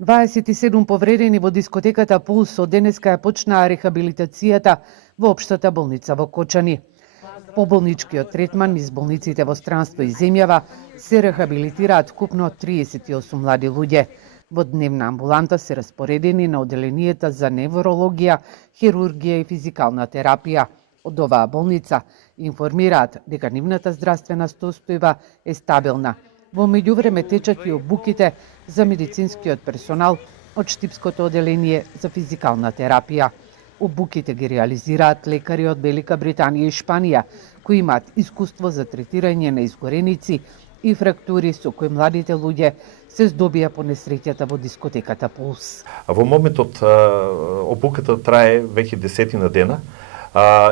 27 повредени во дискотеката Пулс од денеска ја почнаа рехабилитацијата во општата болница во Кочани. По болничкиот третман низ болниците во странство и земјава се рехабилитираат вкупно 38 млади луѓе. Во дневна амбуланта се распоредени на оделенијата за неврологија, хирургија и физикална терапија. Од оваа болница информираат дека нивната здравствена состојба е стабилна. Во меѓувреме течат и обуките за медицинскиот персонал од Штипското оделение за физикална терапија. Обуките ги реализираат лекари од Велика Британија и Шпанија, кои имаат искуство за третирање на изгореници и фрактури со кои младите луѓе се здобија по несреќата во дискотеката Пулс. Во моментот обуката трае веќе 10 дена.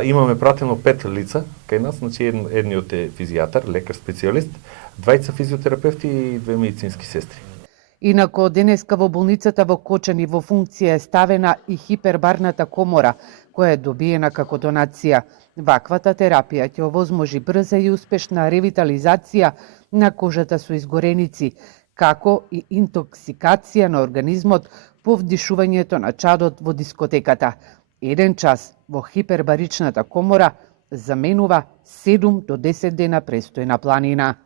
Имаме пратено 5 лица кај нас, значи едниот е физијатар, лекар специјалист, двајца физиотерапевти и 2 медицински сестри. Инако денеска во болницата во Кочани во функција е ставена и хипербарната комора, која е добиена како донација. Ваквата терапија ќе овозможи брза и успешна ревитализација на кожата со изгореници, како и интоксикација на организмот по вдишувањето на чадот во дискотеката. 1 час во хипербаричната комора заменува 7 до 10 дена престој на планина.